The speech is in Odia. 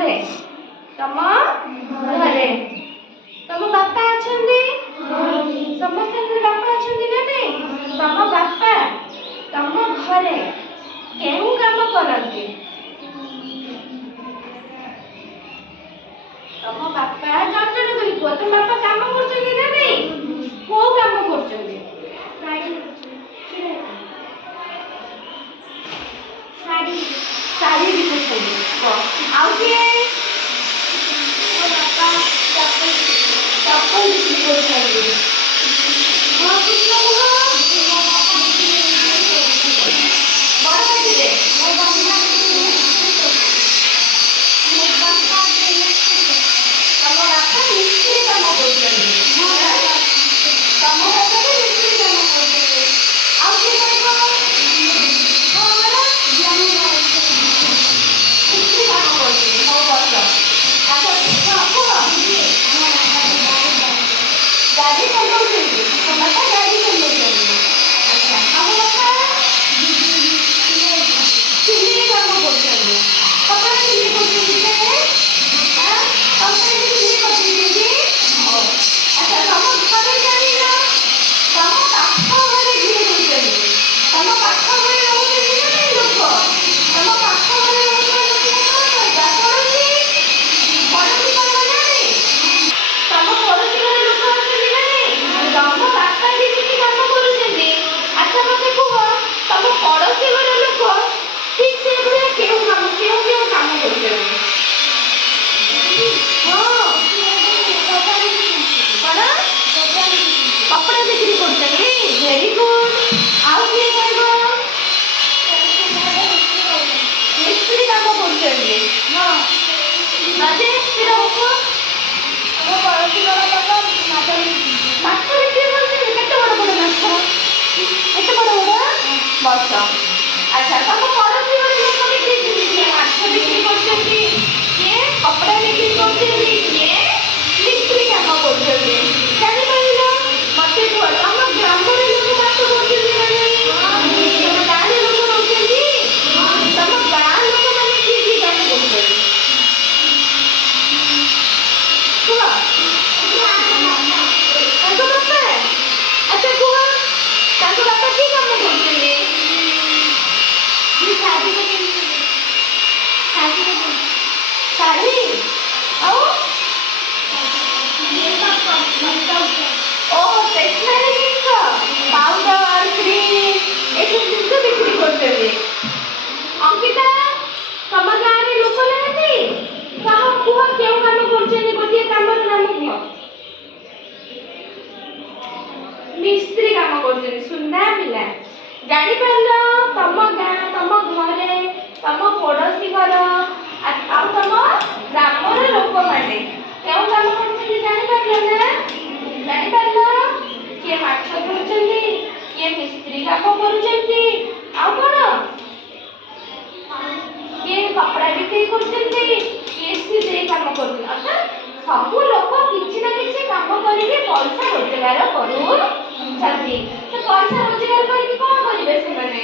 ଘରେ ତମ ଘରେ ତମ ବାପା ଅଛନ୍ତି ସମସ୍ତଙ୍କର ବାପା ଅଛନ୍ତି ନା ନାଇଁ ତମ ବାପା ତମ ଘରେ କେଉଁ କାମ କରନ୍ତି ତମ ବାପା ଜଣ ଜଣ କରି କୁହ ତମ ବାପା କାମ କରୁଛନ୍ତି ନା ନାଇଁ କୋଉ କାମ କରୁଛନ୍ତି ଶାଢ଼ୀ ବିକୁଛନ୍ତି ଆଉ କିଏ ମୋ ବାପା ଚପଲ ବିକ୍ରି କରୁଛନ୍ତି ବଡ଼ ପାଟିରେ ତମ ବାପା ମିସ୍ତ୍ରୀ କାମ କରୁଛନ୍ତି ତମ ବାପା ବି ମିସ୍ତ୍ରୀ କାମ କରୁଛନ୍ତି ଆଉ କିଏ କରିବ ମିସ୍ତ୍ରୀ କାମ କରୁଛନ୍ତି ହଉ ବସ ଆଚ୍ଛା କୁହ ଗାଡ଼ି ଚଲାଉଛନ୍ତି ତମ ବାପା ଗାଡ଼ି ଚଲାଉଛନ୍ତି ଆଚ୍ଛା ଆମ ବାପା ସିଲେଇ କାମ କରୁଛନ୍ତି କପଡ଼ା ସିଲେଇ କରୁଛନ୍ତି ସେ କପଡ଼ା ସିଲେଇ କରୁଛନ୍ତି ଆଚ୍ଛା ତମ ଘରେ ଜାଣିଲ ତମ ପାଖ ଘରେ କିଏ ରହୁଛନ୍ତି ତମ ପାଖ ଘରେ ରହୁଛନ୍ତି ନା ନାଇଁ ଲୋକ ତମ ପାଖ ଘରେ ରହୁଥିବା ଲୋକଙ୍କ ପଡ଼ୋଶୀ ପଡ଼ୋଶୀ କହିବ ନା ନାଇଁ ତମ ପଡ଼ୋଶୀ ଘରେ ଲୋକ ଅଛନ୍ତି ନା ନାଇଁ ତମ ବାପା ବି କିଛି କାମ କରୁଛନ୍ତି ଆଚ୍ଛା ମୋତେ କୁହ ତମ ପଡ଼ୋଶୀ ଘର ଲୋକ ଠିକ୍ ସେଇଭଳିଆ କେଉଁ କାମ କରୁଛନ୍ତି ହଁ କ'ଣ କପଡ଼ା ବିକ୍ରି କରୁଛନ୍ତି ଭେରି ଗୁଡ୍ ଆଉ କିଏ କହିବ ମିସ୍ତ୍ରୀ କାମ କରୁଛନ୍ତି ହଁ ଆଜି ରହୁଛ ମାଛ ବିକ୍ରି କରୁଛନ୍ତି କେତେ ବଡ଼ ବଡ଼ ମାଛ ଏତେ ବଡ଼ ବଡ଼ ବସ ଆଚ୍ଛା ତମ ପଡ଼ୋଶୀ ଘର ଲୋକ ବି କିଏ ମାଛ ବିକ୍ରି କରୁଛନ୍ତି କିଏ କପଡ଼ା ବିକ୍ରି କରୁଛନ୍ତି କିଏ ମିସ୍ତ୍ରୀ କାମ କରୁଛନ୍ତି ଜାଣିପାରିଲ ମୋତେ କୁହ ତମ ଗ୍ରାମରେ ଲୋକ ବାସ କରୁଛନ୍ତି ନା ନାହିଁ ତମ ଗାଁରେ ଲୋକ ରହୁଛନ୍ତି ତମ ଗାଁ ଲୋକମାନେ କିଏ କାମ କରୁଛନ୍ତି କୁହ ତାଙ୍କ ବାପା ଆଚ୍ଛା କୁହ ତାଙ୍କ ବାପା କି କାମ କରୁଛନ୍ତି ଶାଢ଼ୀ ଆଉ ଓହୋ ଷ୍ଟେସନାରୀ ଜିନିଷ ପାଉଡର କ୍ରିମ୍ ଏସବୁ ଜିନିଷ ବିକ୍ରି କରୁଛନ୍ତି ଅଙ୍କିତା ତମ ଗାଁରେ ଲୋକ ନାହାନ୍ତି କାହା କୁହ କେଉଁ କାମ କରୁଛନ୍ତି ଗୋଟିଏ କାମର ନାମ କୁହ ମିସ୍ତ୍ରୀ କାମ କରୁଛନ୍ତି ସୁନା ପିଲା ଜାଣିପାରିଲ ତମ ଗାଁ ତମ ଘରେ ତମ ପଡ଼ୋଶୀ ଘର ଆଉ ତମ ଗ୍ରାମର ଲୋକମାନେ କେଉଁ କାମ କରୁଛନ୍ତି ଜାଣିପାରିଲ ନା ଜାଣିପାରିଲ କିଏ ମାଛ ଧରୁଛନ୍ତି କିଏ ମିସ୍ତ୍ରୀ କାମ କରୁଛନ୍ତି ଆଉ କ'ଣ କିଏ କପଡ଼ା ବିକ୍ରି କରୁଛନ୍ତି କିଏ ସିଲେଇ କାମ କରୁଛନ୍ତି ଅର୍ଥାତ୍ ସବୁ ଲୋକ କିଛି ନା କିଛି କାମ କରିକି ପଇସା ରୋଜଗାର କରୁଛନ୍ତି ସେ ପଇସା ରୋଜଗାର କରିକି କ'ଣ କରିବେ ସେମାନେ